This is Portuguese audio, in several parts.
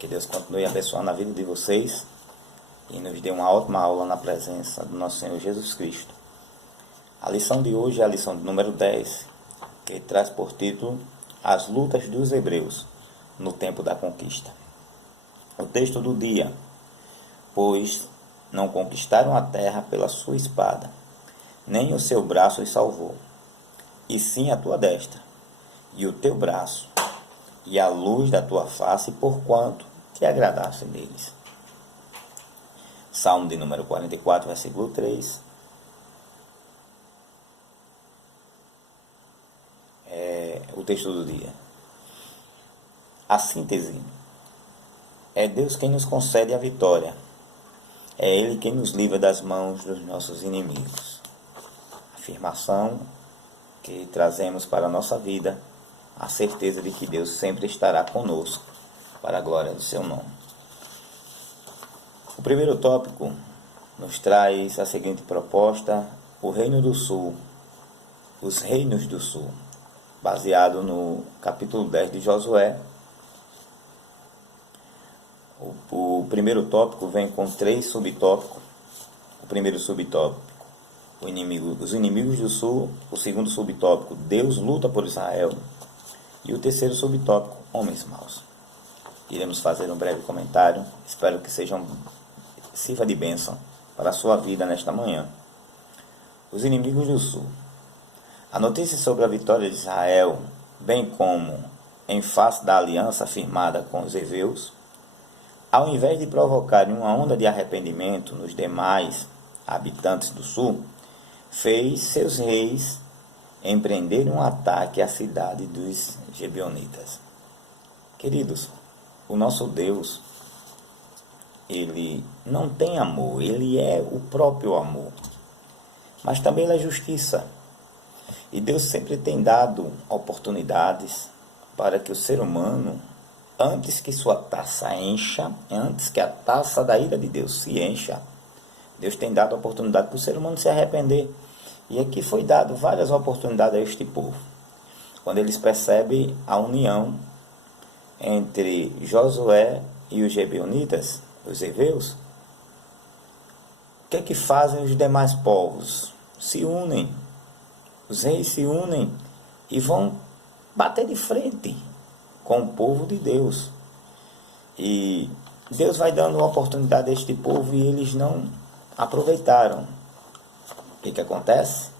Que Deus continue abençoando a vida de vocês e nos dê uma ótima aula na presença do nosso Senhor Jesus Cristo. A lição de hoje é a lição de número 10, que traz por título As lutas dos hebreus no tempo da conquista. O texto do dia: pois não conquistaram a terra pela sua espada, nem o seu braço os salvou, e sim a tua destra, e o teu braço, e a luz da tua face, porquanto te agradaste deles. Salmo de número 44, versículo 3. O texto do dia. A síntese: é Deus quem nos concede a vitória. É Ele quem nos livra das mãos dos nossos inimigos. Afirmação que trazemos para a nossa vida, a certeza de que Deus sempre estará conosco, para a glória do seu nome. O primeiro tópico nos traz a seguinte proposta: o Reino do Sul, os reinos do Sul, baseado no capítulo 10 de Josué. O primeiro tópico vem com 3 subtópicos. O primeiro subtópico: os inimigos do sul. O segundo subtópico: Deus luta por Israel. E o terceiro subtópico: homens maus. Iremos fazer um breve comentário. Espero que sirva de bênção para a sua vida nesta manhã. Os inimigos do sul. A notícia sobre a vitória de Israel, bem como em face da aliança firmada com os heveus, ao invés de provocar uma onda de arrependimento nos demais habitantes do sul, fez seus reis empreenderem um ataque à cidade dos Gibeonitas. Queridos, o nosso Deus, Ele não tem amor, Ele é o próprio amor, mas também Ele é justiça. E Deus sempre tem dado oportunidades para que o ser humano, antes que sua taça encha, antes que a taça da ira de Deus se encha, Deus tem dado a oportunidade para o ser humano se arrepender. E aqui foi dado várias oportunidades a este povo. Quando eles percebem a união entre Josué e os Gibeonitas, os heveus, o que é que fazem os demais povos? Se unem. Os reis se unem e vão bater de frente com o povo de Deus. E Deus vai dando uma oportunidade a este povo e eles não aproveitaram. O que acontece?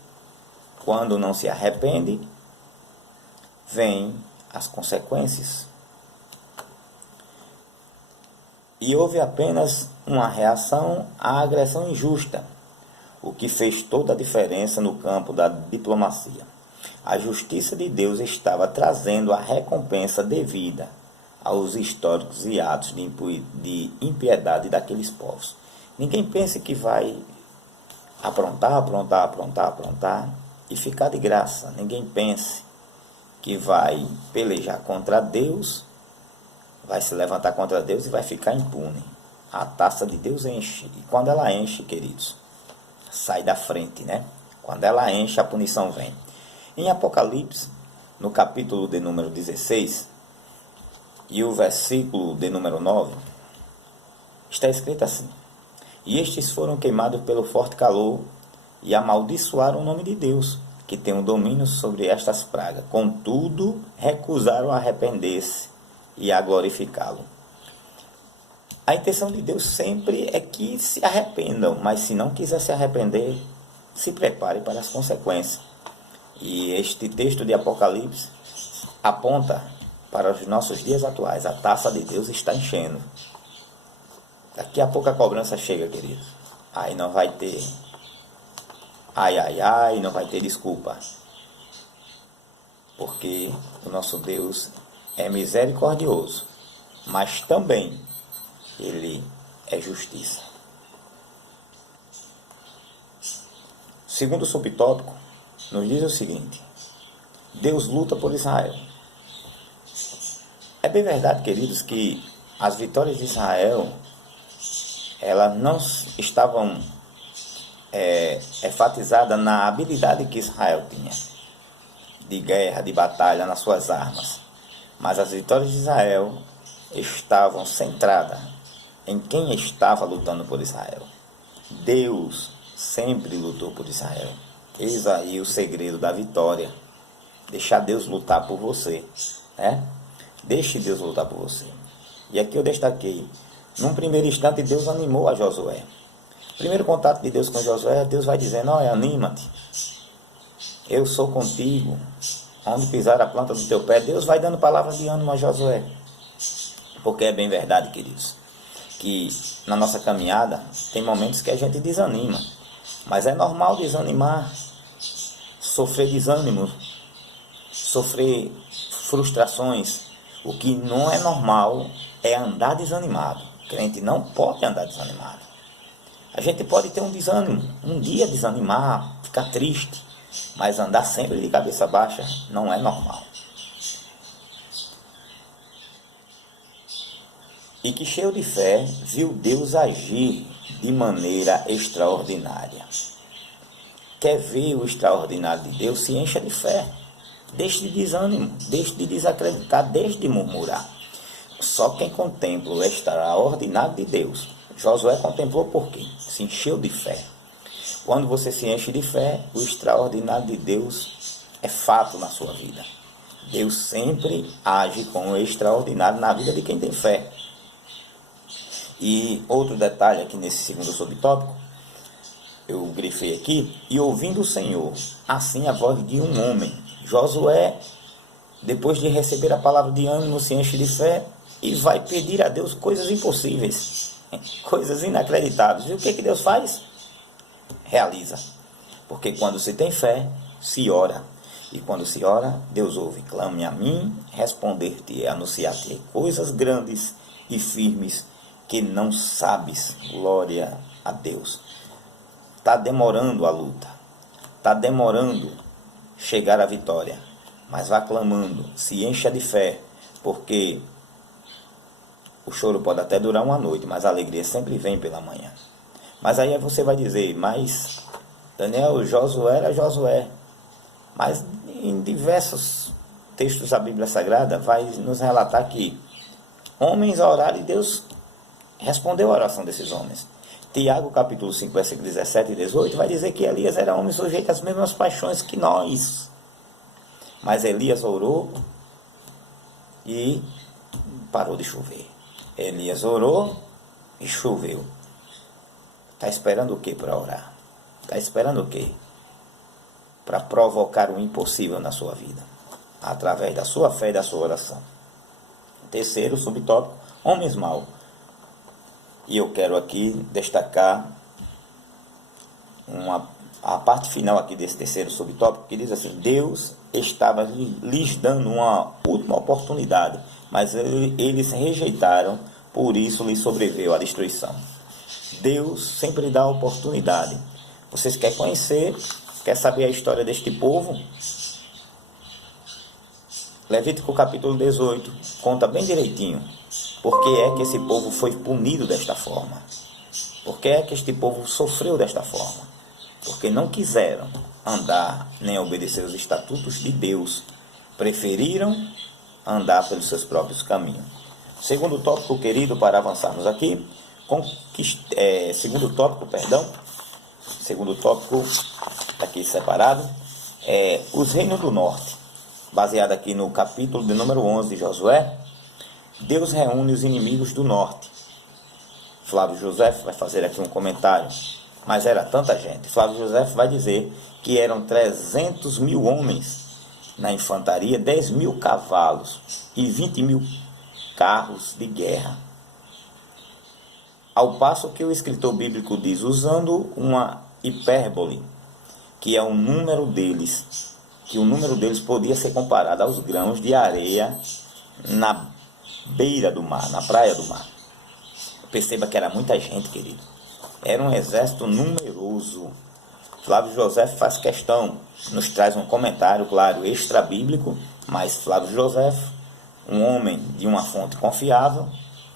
Quando não se arrepende, vêm as consequências. E houve apenas uma reação à agressão injusta, o que fez toda a diferença no campo da diplomacia. A justiça de Deus estava trazendo a recompensa devida aos históricos e atos de impiedade daqueles povos. Ninguém pense que vai aprontar e ficar de graça. Ninguém pense que vai pelejar contra Deus, vai se levantar contra Deus e vai ficar impune. A taça de Deus enche. E quando ela enche, queridos, sai da frente, né? Quando ela enche, a punição vem. Em Apocalipse, no capítulo de número 16, e o versículo de número 9, está escrito assim: e estes foram queimados pelo forte calor, e amaldiçoaram o nome de Deus, que tem o domínio sobre estas pragas. Contudo, recusaram arrepender-se e a glorificá-lo. A intenção de Deus sempre é que se arrependam, mas se não quiser se arrepender, se prepare para as consequências. E este texto de Apocalipse aponta para os nossos dias atuais. A taça de Deus está enchendo. Daqui a pouco a cobrança chega, queridos. Aí não vai ter não vai ter desculpa. Porque o nosso Deus é misericordioso, mas também Ele é justiça. Segundo subtópico, nos diz o seguinte: Deus luta por Israel. É bem verdade, queridos, que as vitórias de Israel, elas não estavam enfatizadas na habilidade que Israel tinha de guerra, de batalha nas suas armas. Mas as vitórias de Israel estavam centradas em quem estava lutando por Israel. Deus sempre lutou por Israel. Eis aí o segredo da vitória. Deixar Deus lutar por você, né? Deixe Deus lutar por você. E aqui eu destaquei, num primeiro instante Deus animou a Josué. O primeiro contato de Deus com Josué, Deus vai dizendo, olha, anima-te, eu sou contigo, onde pisar a planta do teu pé. Deus vai dando palavras de ânimo a Josué. Porque é bem verdade, queridos, que na nossa caminhada tem momentos que a gente desanima. Mas é normal desanimar, sofrer desânimo, sofrer frustrações. O que não é normal é andar desanimado. O crente não pode andar desanimado. A gente pode ter um desânimo, um dia desanimar, ficar triste, mas andar sempre de cabeça baixa não é normal. E que, cheio de fé, viu Deus agir de maneira extraordinária. Quer ver o extraordinário de Deus? Se encha de fé. Deixe de desânimo, deixe de desacreditar, deixe de murmurar. Só quem contempla o extraordinário de Deus. Josué contemplou por quê? Se encheu de fé. Quando você se enche de fé, o extraordinário de Deus é fato na sua vida. Deus sempre age com o extraordinário na vida de quem tem fé. E outro detalhe aqui nesse segundo subtópico, eu grifei aqui, e ouvindo o Senhor, assim a voz de um homem. Josué, depois de receber a palavra de ânimo, se enche de fé e vai pedir a Deus coisas impossíveis, coisas inacreditáveis. E o que Deus faz? Realiza. Porque quando se tem fé, se ora. E quando se ora, Deus ouve. Clame a mim, responder-te, anunciar-te coisas grandes e firmes que não sabes. Glória a Deus. Está demorando a luta, está demorando chegar à vitória, mas vá clamando, se encha de fé, porque o choro pode até durar uma noite, mas a alegria sempre vem pela manhã. Mas aí você vai dizer, mas Daniel, Josué era Josué, mas em diversos textos da Bíblia Sagrada vai nos relatar que homens oraram e Deus respondeu a oração desses homens. Tiago, capítulo 5, versículos 17 e 18, vai dizer que Elias era homem sujeito às mesmas paixões que nós. Mas Elias orou e parou de chover. Elias orou e choveu. Está esperando o que para orar? Está esperando o que? Para provocar o impossível na sua vida, através da sua fé e da sua oração. Terceiro subtópico, homens maus. E eu quero aqui destacar a parte final aqui desse terceiro subtópico, que diz assim, Deus estava lhes dando uma última oportunidade, mas eles rejeitaram, por isso lhes sobreveio a destruição. Deus sempre dá oportunidade. Vocês querem conhecer, quer saber a história deste povo? Levítico capítulo 18 conta bem direitinho. Por que é que esse povo foi punido desta forma? Por que é que este povo sofreu desta forma? Porque não quiseram andar nem obedecer os estatutos de Deus. Preferiram andar pelos seus próprios caminhos. Segundo tópico, querido, para avançarmos aqui. Segundo tópico, aqui separado, os reinos do norte. Baseado aqui no capítulo de número 11 de Josué. Deus reúne os inimigos do norte. Flávio José vai fazer aqui um comentário, mas era tanta gente. Flávio José vai dizer que eram 300 mil homens na infantaria, 10 mil cavalos e 20 mil carros de guerra. Ao passo que o escritor bíblico diz, usando uma hipérbole, que é o número deles, que o número deles podia ser comparado aos grãos de areia na beira do mar, na praia do mar. Perceba que era muita gente, querido. Era um exército numeroso. Flávio José faz questão, nos traz um comentário, claro, extra-bíblico, mas Flávio José, um homem de uma fonte confiável,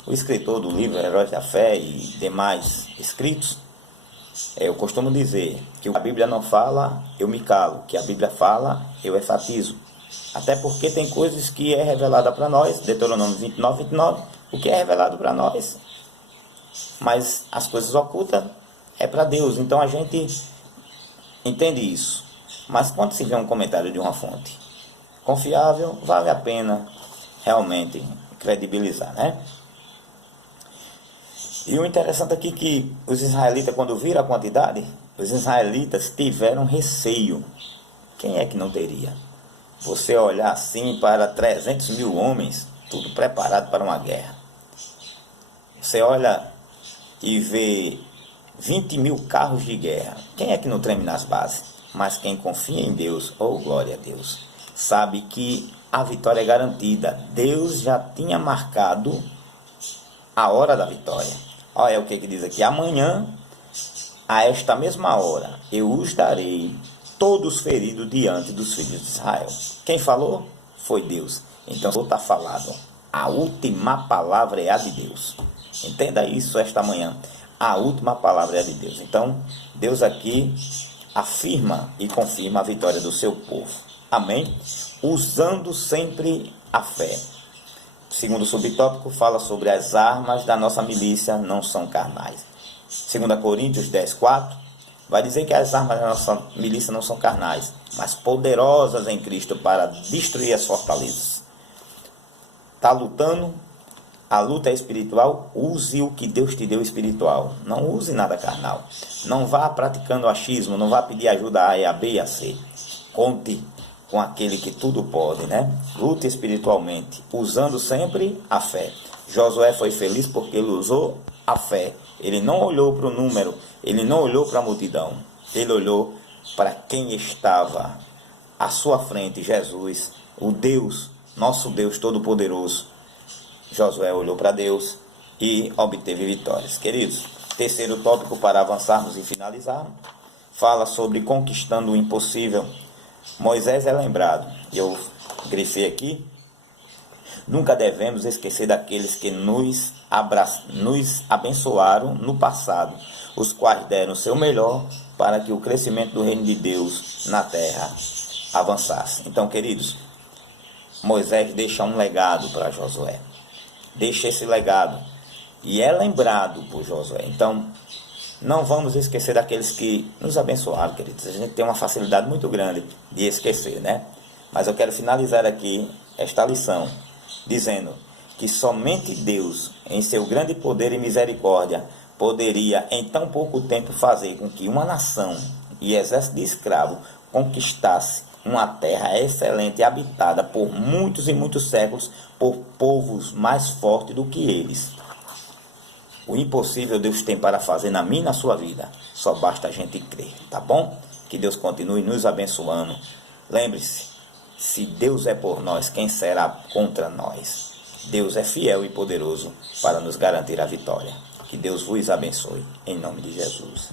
o escritor do livro Heróis da Fé e demais escritos, eu costumo dizer que a Bíblia não fala, eu me calo. Que a Bíblia fala, eu enfatizo. Até porque tem coisas que é revelada para nós, Deuteronômio 29, O que é revelado para nós, mas as coisas ocultas é para Deus. Então a gente entende isso. Mas quando se vê um comentário de uma fonte confiável, vale a pena realmente credibilizar, né? E o interessante aqui é que os israelitas, quando viram a quantidade, os israelitas tiveram receio. Quem é que não teria? Você olhar assim para 300 mil homens, tudo preparado para uma guerra. Você olha e vê 20 mil carros de guerra. Quem é que não treme nas bases? Mas quem confia em Deus, oh glória a Deus, sabe que a vitória é garantida. Deus já tinha marcado a hora da vitória. Olha o que diz aqui: amanhã, a esta mesma hora, eu os darei todos feridos diante dos filhos de Israel. Quem falou? Foi Deus. Então está falado, a última palavra é a de Deus. Entenda isso esta manhã. A última palavra é a de Deus. Então, Deus aqui afirma e confirma a vitória do seu povo. Amém? Usando sempre a fé. Segundo subtópico, fala sobre as armas da nossa milícia não são carnais. 2 Coríntios 10, 4, vai dizer que as armas da nossa milícia não são carnais, mas poderosas em Cristo para destruir as fortalezas. Está lutando? A luta é espiritual, use o que Deus te deu espiritual. Não use nada carnal. Não vá praticando achismo, não vá pedir ajuda a A, B e a C. Conte com aquele que tudo pode, né? Lute espiritualmente, usando sempre a fé. Josué foi feliz porque ele usou a fé. Ele não olhou para o número, ele não olhou para a multidão. Ele olhou para quem estava à sua frente, Jesus, o Deus, nosso Deus Todo-Poderoso. Josué olhou para Deus e obteve vitórias. Queridos, terceiro tópico para avançarmos e finalizarmos, fala sobre conquistando o impossível. Moisés é lembrado, eu grifei aqui, nunca devemos esquecer daqueles que nos abençoaram no passado, os quais deram o seu melhor para que o crescimento do reino de Deus na terra avançasse. Então, queridos, Moisés deixa um legado para Josué. Deixa esse legado e é lembrado por Josué. Então, não vamos esquecer daqueles que nos abençoaram, queridos. A gente tem uma facilidade muito grande de esquecer, né? Mas eu quero finalizar aqui esta lição dizendo que somente Deus, em seu grande poder e misericórdia, poderia em tão pouco tempo fazer com que uma nação e exército de escravos conquistasse uma terra excelente e habitada por muitos e muitos séculos por povos mais fortes do que eles. O impossível Deus tem para fazer na minha e na sua vida. Só basta a gente crer, tá bom? Que Deus continue nos abençoando. Lembre-se, se Deus é por nós, quem será contra nós? Deus é fiel e poderoso para nos garantir a vitória. Que Deus vos abençoe, em nome de Jesus.